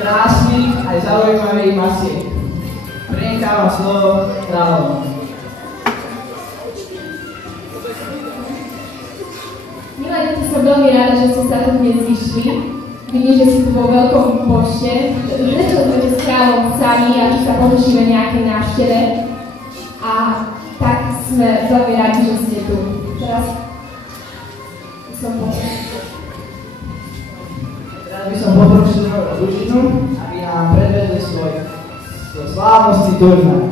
krásnych aj zaujímavých masiek. Prenechávam slovo kráľovnom. Milé deti, som veľmi rada, že ste sa tu dnes zišli. Vidím, že si tu vo veľkom počte. Prečo sme s kráľom sami a či sa potešíme nejakej návšteve. A tak sme veľmi radi, že ste tu. Teraz som Teraz by som poprosil družinu, aby nám predvedli svoj slávnostný turnaj.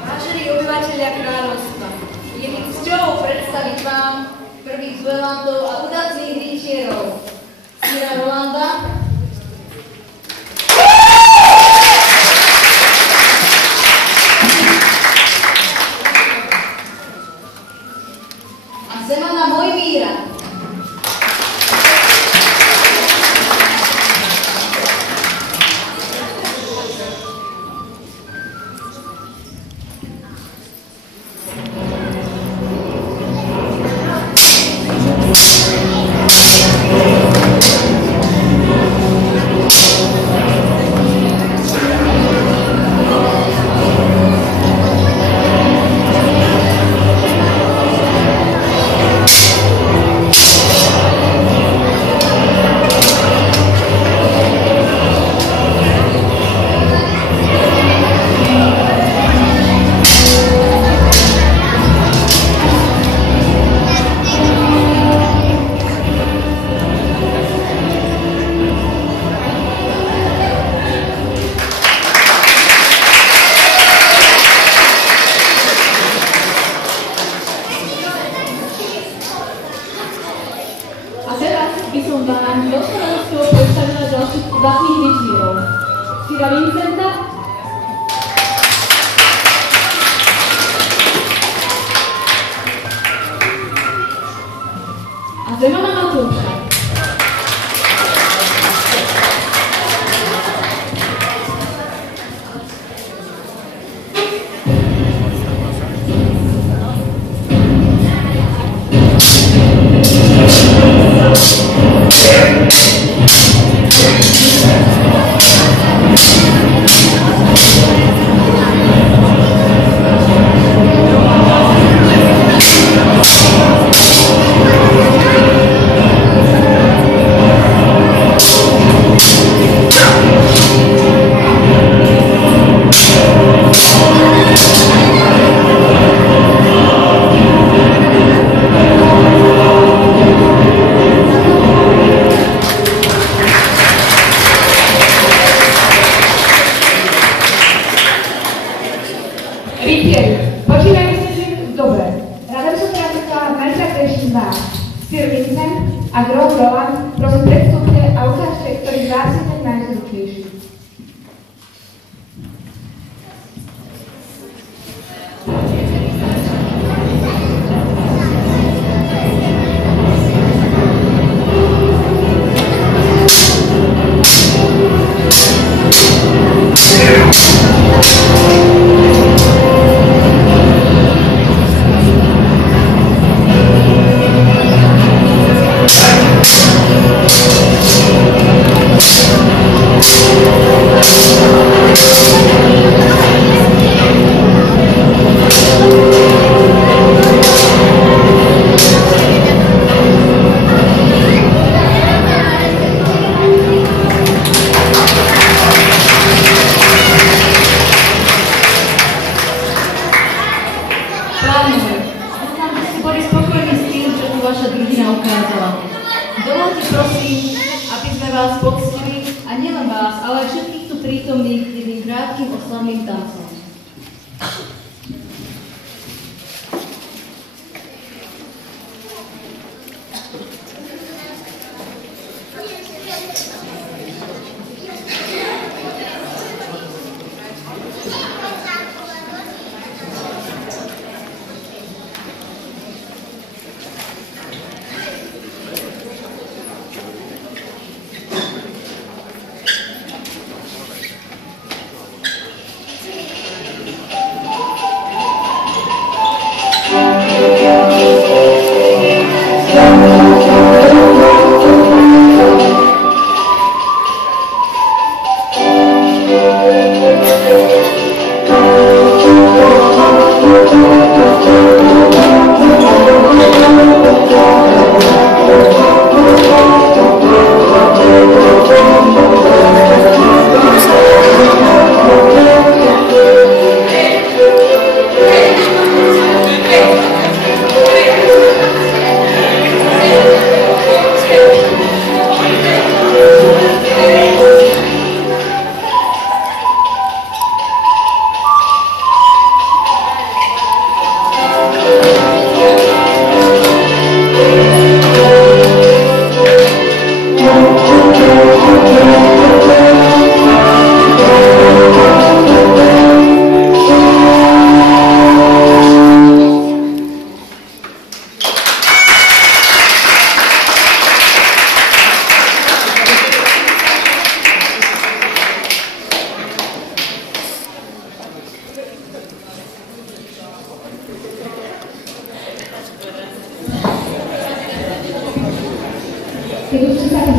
Vážení obyvatelia kráľovstva, je mi cťou predstaviť vám prvých duelantov a udacných rytierov. Syna Rolanda a Zemana Mojmíra.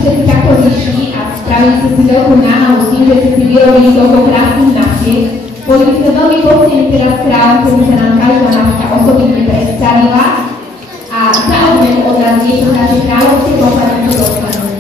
všetci takto zišli a spravili ste si veľkú námahu s tým, že ste si vyrobili toľko krásnych nasiek. Boli by sme veľmi poctení teraz kráľom, keby sa nám každá maska osobitne predstavila a za odmenu od nás niečo z našej kráľovskej kompanie dostanú.